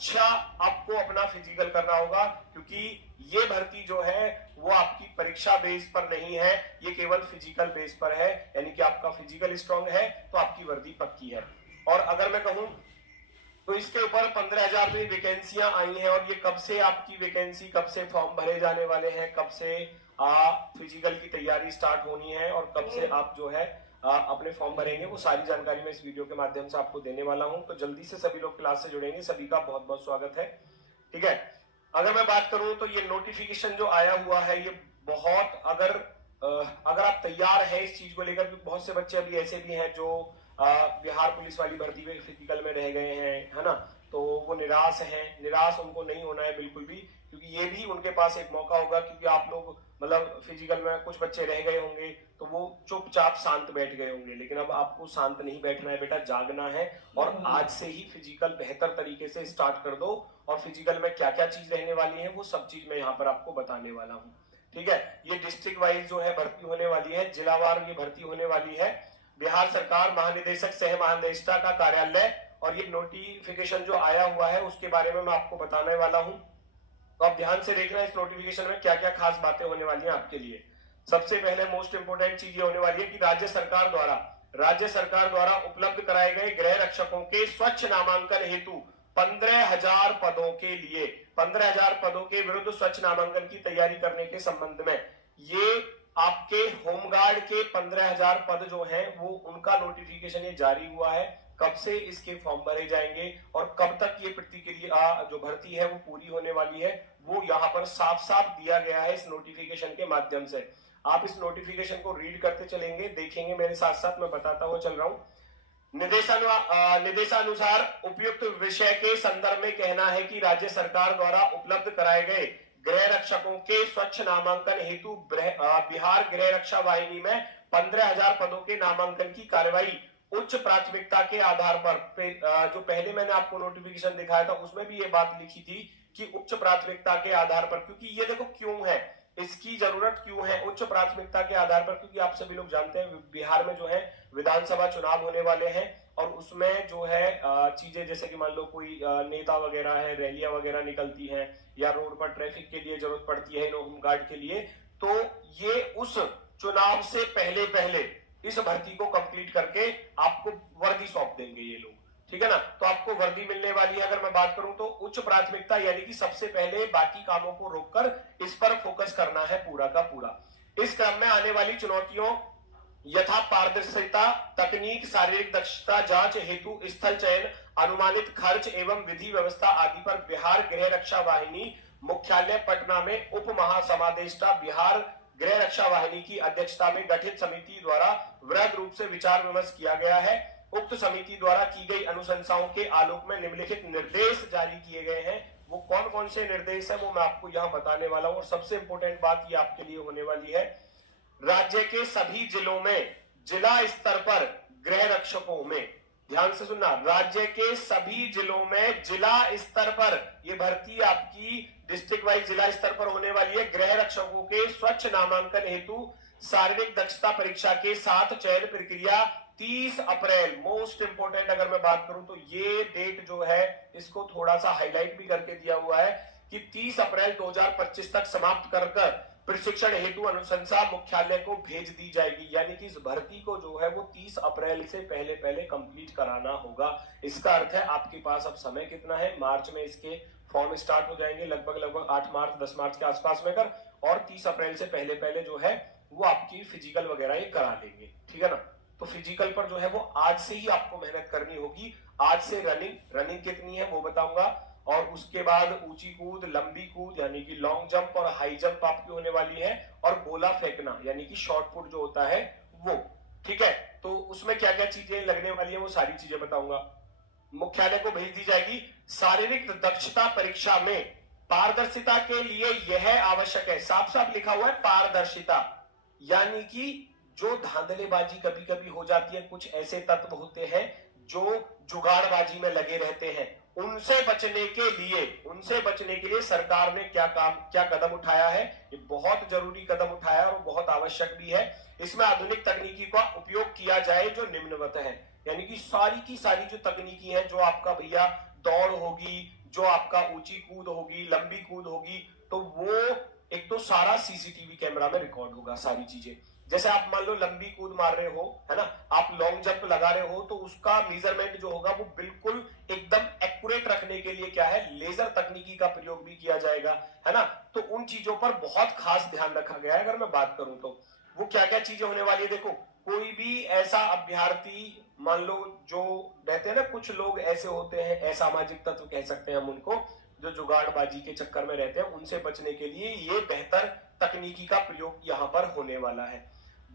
अच्छा आपको अपना फिजिकल करना होगा, क्योंकि ये भर्ती जो है वो आपकी परीक्षा बेस पर नहीं है, ये केवल फिजिकल बेस पर है। यानी कि आपका फिजिकल स्ट्रांग है तो आपकी वर्दी पक्की है। और अगर मैं कहूं तो इसके ऊपर 15,000 में वैकेंसियां आई हैं, और ये कब से आपकी वैकेंसी, कब से फॉर्म भरे जाने वाले हैं, कब से फिजिकल की तैयारी स्टार्ट होनी है और कब से आप जो है अपने फॉर्म भरेंगे, वो सारी जानकारी मैं इस वीडियो के माध्यम से आपको देने वाला हूं। तो जल्दी से सभी लोग क्लास से जुड़ेंगे, सभी का बहुत बहुत स्वागत है। ठीक है, अगर मैं बात करूं तो ये नोटिफिकेशन जो आया हुआ है ये बहुत, अगर आप तैयार हैं इस चीज को लेकर, क्योंकि बहुत से बच्चे अभी ऐसे भी हैं जो बिहार पुलिस वाली भर्ती में फिजिकल में रह गए हैं, है ना, तो वो निराश हैं। निराश उनको नहीं होना है बिल्कुल भी, क्योंकि ये भी उनके पास एक मौका होगा, क्योंकि आप लोग मतलब फिजिकल में कुछ बच्चे रह गए होंगे तो वो चुपचाप शांत बैठ गए होंगे, लेकिन अब आपको शांत नहीं बैठना है बेटा, जागना है। और आज से ही फिजिकल बेहतर तरीके से स्टार्ट कर दो, और फिजिकल में क्या क्या चीज रहने वाली है वो सब चीज मैं यहाँ पर आपको बताने वाला हूँ। ठीक है, ये डिस्ट्रिक्ट वाइज जो है भर्ती होने वाली है, जिलावार ये भर्ती होने वाली है। बिहार सरकार महानिदेशक सह महानिदेशक का कार्यालय, और ये नोटिफिकेशन जो आया हुआ है उसके बारे में मैं आपको बताने वाला हूं, तो आप ध्यान से देखना इस नोटिफिकेशन में क्या क्या खास बातें होने वाली हैं आपके लिए। सबसे पहले मोस्ट इंपोर्टेंट चीज ये होने वाली है कि राज्य सरकार द्वारा उपलब्ध कराए गए गृह रक्षकों के स्वच्छ नामांकन हेतु 15,000 पदों के लिए 15,000 पदों के विरुद्ध स्वच्छ नामांकन की तैयारी करने के संबंध में, ये आपके होमगार्ड के 15,000 पद जो हैं वो उनका नोटिफिकेशन ये जारी हुआ है। कब से इसके फॉर्म भरे जाएंगे और कब तक ये प्रतिक्रिया जो भर्ती है वो पूरी होने वाली है, वो यहाँ पर साफ साफ दिया गया है इस नोटिफिकेशन के माध्यम से। आप इस नोटिफिकेशन को रीड करते चलेंगे, देखेंगे, मेरे साथ साथ मैं बताता हुआ चल रहा हूं। निर्देशानुसार उपयुक्त विषय के संदर्भ में कहना है कि राज्य सरकार द्वारा उपलब्ध कराए गए गृह रक्षकों के स्वच्छ नामांकन हेतु बिहार गृह रक्षा वाहिनी में 15,000 पदों के नामांकन की कार्यवाही उच्च प्राथमिकता के आधार पर, जो पहले मैंने आपको नोटिफिकेशन दिखाया था उसमें भी ये बात लिखी थी कि उच्च प्राथमिकता के आधार पर, क्योंकि ये देखो क्यों है, इसकी जरूरत क्यों है उच्च प्राथमिकता के आधार पर, क्योंकि आप सभी लोग जानते हैं बिहार में जो है विधानसभा चुनाव होने वाले हैं, और उसमें जो है चीजें जैसे कि मान लो कोई नेता वगैरह है, रैलियां वगैरह निकलती हैं, या रोड पर ट्रैफिक के लिए जरूरत पड़ती है होमगार्ड के लिए, तो ये उस चुनाव से पहले इस भर्ती को कंप्लीट करके आपको वर्दी सौंप देंगे ये लोग। ठीक है ना, तो आपको वर्दी मिलने वाली है। अगर मैं बात करूं तो उच्च प्राथमिकता यानी कि सबसे पहले बाकी कामों को रोककर इस पर फोकस करना है पूरा का पूरा। इस क्रम में आने वाली चुनौतियों यथा पारदर्शिता, तकनीक, शारीरिक दक्षता जांच हेतु स्थल चयन, अनुमानित खर्च एवं विधि व्यवस्था आदि पर बिहार गृह रक्षा वाहिनी मुख्यालय पटना में उप महासमादेष्टा बिहार गृह रक्षा वाहिनी की अध्यक्षता में गठित समिति द्वारा वृहद रूप से विचार विमर्श किया गया है। उक्त समिति द्वारा की गई अनुशंसाओं के आलोक में निम्नलिखित निर्देश जारी किए गए हैं। वो कौन कौन से निर्देश है वो मैं आपको यहाँ बताने वाला हूँ, और सबसे इंपोर्टेंट बात ये आपके लिए होने वाली है, राज्य के सभी जिलों में जिला स्तर पर गृह रक्षकों में, ध्यान से सुनना, राज्य के सभी जिलों में जिला स्तर पर ये भर्ती आपकी डिस्ट्रिक्ट वाइज जिला स्तर पर होने वाली है। गृह रक्षकों के स्वच्छ नामांकन हेतु शारीरिक दक्षता परीक्षा के साथ चयन प्रक्रिया 30 अप्रैल, मोस्ट इंपोर्टेंट अगर मैं बात करूं तो ये डेट जो है इसको थोड़ा सा हाईलाइट भी करके दिया हुआ है कि 30 अप्रैल 2025 तक समाप्त कर प्रशिक्षण हेतु अनुशंसा मुख्यालय को भेज दी जाएगी। यानी कि इस भर्ती को जो है वो 30 अप्रैल से पहले कंप्लीट कराना होगा। इसका अर्थ है आपके पास अब समय कितना है, मार्च में इसके फॉर्म स्टार्ट हो जाएंगे लगभग 8 मार्च 10 मार्च के आसपास में कर, और 30 अप्रैल से पहले जो है वो आपकी फिजिकल वगैरह ये करा लेंगे। ठीक है ना, तो फिजिकल पर जो है वो आज से ही आपको मेहनत करनी होगी। आज से रनिंग कितनी है वो बताऊंगा, और उसके बाद ऊंची कूद, लंबी कूद यानी कि लॉन्ग जंप और हाई जंप आपकी होने वाली है, और गोला फेंकना यानी कि शॉर्ट पुट जो होता है वो। ठीक है, तो उसमें क्या क्या चीजें लगने वाली है वो सारी चीजें बताऊंगा। मुख्यालय को भेज दी जाएगी। शारीरिक दक्षता परीक्षा में पारदर्शिता के लिए यह आवश्यक है, साफ साफ लिखा हुआ है पारदर्शिता, यानी कि जो धांधलेबाजी कभी कभी हो जाती है, कुछ ऐसे तत्व होते हैं जो जुगाड़बाजी में लगे रहते हैं, उनसे बचने के लिए सरकार ने क्या कदम उठाया है, ये बहुत जरूरी कदम उठाया और बहुत आवश्यक भी है। इसमें आधुनिक तकनीकी का उपयोग किया जाए जो निम्नवत है, यानी कि सारी की सारी जो तकनीकी है, जो आपका भैया दौड़ होगी, जो आपका ऊंची कूद होगी, लंबी कूद होगी, तो वो एक तो सारा सीसीटीवी कैमरा में रिकॉर्ड होगा सारी चीजें। जैसे आप मान लो लंबी कूद मार रहे हो, है ना, आप लॉन्ग जंप लगा रहे हो, तो उसका मेजरमेंट जो होगा वो बिल्कुल एकदम एक्यूरेट रखने के लिए क्या है, लेजर तकनीकी का प्रयोग भी किया जाएगा, है ना। तो उन चीजों पर बहुत खास ध्यान रखा गया है। अगर मैं बात करूं तो वो क्या क्या चीजें होने वाली है, देखो कोई भी ऐसा अभ्यर्थी मान लो, जो रहते हैं ना कुछ लोग ऐसे होते हैं, असामाजिक तत्व कह सकते हैं हम उनको, जो जुगाड़बाजी के चक्कर में रहते हैं, उनसे बचने के लिए ये बेहतर तकनीकी का प्रयोग यहां पर होने वाला है।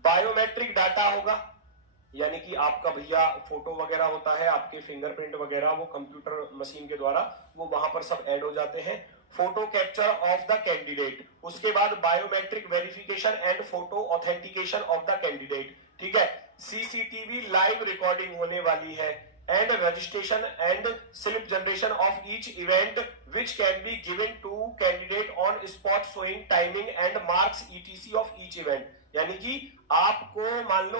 बायोमेट्रिक डाटा होगा, यानी कि आपका भैया फोटो वगैरह होता है, आपके फिंगरप्रिंट वगैरह वो कंप्यूटर मशीन के द्वारा वो वहां पर सब ऐड हो जाते हैं। Photo capture of the candidate, उसके बाद biometric verification and photo authentication of the candidate, ठीक है। सीसीटीवी लाइव रिकॉर्डिंग होने वाली है, and registration and slip generation of each event which can be given to candidate on spot showing timing and marks ETC of each event. यानी कि आपको मान लो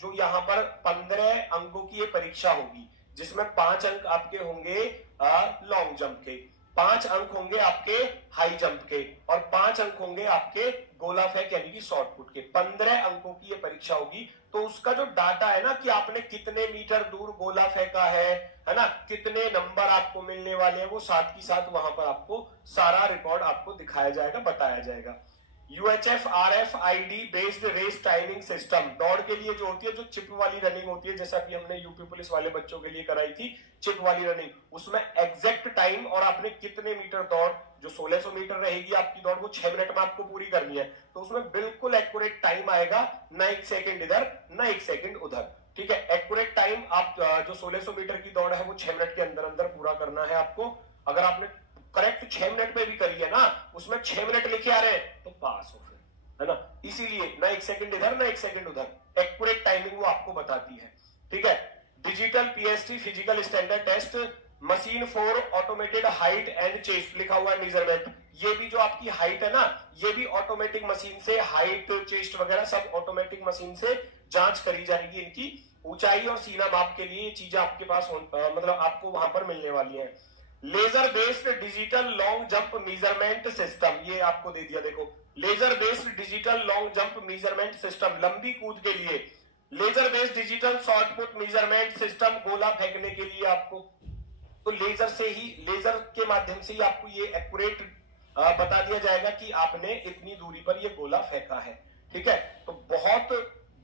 जो यहाँ पर 15 अंकों की ये परीक्षा होगी, जिसमें 5 अंक आपके होंगे लॉन्ग जंप के, 5 अंक होंगे आपके हाई जंप के, और 5 अंक होंगे आपके गोला फेंक यानी कि शॉर्ट पुट के। 15 अंकों की ये परीक्षा होगी। तो उसका जो डाटा है ना कि आपने कितने मीटर दूर गोला फेंका है ना, कितने नंबर आपको मिलने वाले हैं, वो साथ ही साथ वहां पर आपको सारा रिकॉर्ड आपको दिखाया जाएगा, बताया जाएगा। UHF RFID based race timing system, दौड़ के लिए जो होती है, जो चिप वाली रनिंग होती है, जैसा कि हमने यूपी पुलिस वाले बच्चों के लिए कराई थी चिप वाली रनिंग, उसमें एग्जैक्ट टाइम और आपने कितने मीटर दौड़, जो 1600 मीटर रहेगी आपकी दौड़, वो 6 मिनट में आपको पूरी करनी है, तो उसमें बिल्कुल एक्यूरेट टाइम आएगा, ना 1 सेकंड इधर ना 1 सेकंड उधर, ठीक है। एक्यूरेट टाइम आप जो 1600 मीटर की दौड़ है वो 6 मिनट के अंदर अंदर पूरा करना है आपको। अगर आपने करेक्ट 6 मिनट में भी करी है ना, उसमें 6 मिनट लिखे आ रहे हैं, तो पास हो फिर, है ना। इसीलिए ना 1 सेकंड इधर ना 1 सेकंड उधर, एक्यूरेट टाइमिंग वो आपको बताती है, ठीक है। Digital PST physical standard test machine for automated height and chest लिखा हुआ है मेजरमेंट। ये भी जो आपकी हाइट है ना, ये भी ऑटोमेटिक मशीन से, हाइट चेस्ट वगैरह सब ऑटोमेटिक मशीन से जांच करी जाएगी। इनकी ऊंचाई और सीना माप के लिए ये चीजें आपके पास मतलब आपको वहां पर मिलने वाली है। Laser based digital long jump measurement system, ये आपको दे दिया, देखो laser based digital long jump measurement system, लंबी कूद के लिए। Laser based digital shot put measurement system, गोला फेंकने के लिए आपको, तो लेजर से ही, लेजर के माध्यम से ही आपको ये एक्यूरेट बता दिया जाएगा कि आपने इतनी दूरी पर ये गोला फेंका है, ठीक है। तो बहुत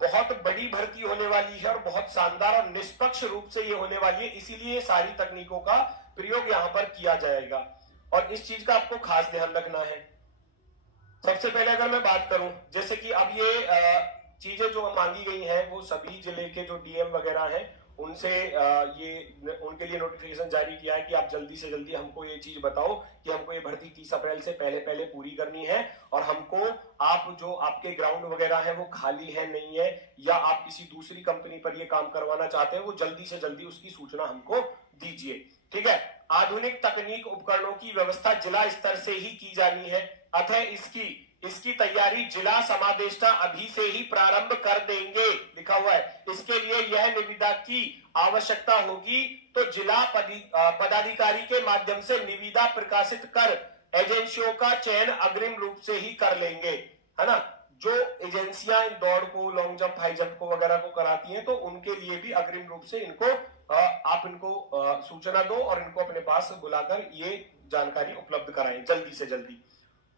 बहुत बड़ी भर्ती होने वाली है और बहुत शानदार और निष्पक्ष रूप से ये होने वाली है, इसीलिए सारी तकनीकों का प्रयोग यहां पर किया जाएगा। और इस चीज का आपको खास ध्यान रखना है। सबसे पहले अगर मैं बात करूं, जैसे कि अब ये चीजें जो मांगी गई हैं, वो सभी जिले के जो DM वगैरह हैं उनसे ये उनके लिए नोटिफिकेशन जारी किया है कि आप जल्दी से जल्दी हमको ये चीज बताओ कि हमको ये भर्ती 30 अप्रैल से पहले पहले पूरी करनी है, और हमको आप जो आपके ग्राउंड वगैरह है वो खाली है नहीं है, या आप किसी दूसरी कंपनी पर ये काम करवाना चाहते हैं, वो जल्दी से जल्दी उसकी सूचना हमको दीजिए, ठीक है। आधुनिक तकनीक उपकरणों की व्यवस्था जिला स्तर से ही की जानी है, अतः इसकी तैयारी जिला समादेष्टा अभी से ही प्रारंभ कर देंगे, लिखा हुआ है। इसके लिए यह निविदा की आवश्यकता होगी तो जिला पदाधिकारी के माध्यम से निविदा प्रकाशित कर एजेंसियों का चयन अग्रिम रूप से ही कर लेंगे, है ना। जो एजेंसियां दौड़ को, लॉन्ग जंप, हाई जंप को वगैरह को कराती हैं, तो उनके लिए भी अग्रिम रूप से इनको आप इनको सूचना दो और इनको अपने पास बुलाकर ये जानकारी उपलब्ध कराएं जल्दी से जल्दी।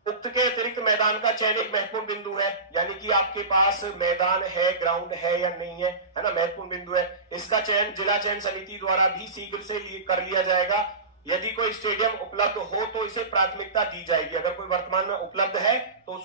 उक्त के अतिरिक्त मैदान का चयन एक महत्वपूर्ण बिंदु है, यानी कि आपके पास मैदान है, ग्राउंड है या नहीं है, है ना, महत्वपूर्ण बिंदु है। इसका चयन जिला चयन समिति द्वारा भी शीघ्र से कर लिया जाएगा। यदि कोई स्टेडियम उपलब्ध हो तो इसे प्राथमिकता दी जाएगी। अगर कोई वर्तमान में उपलब्ध है तो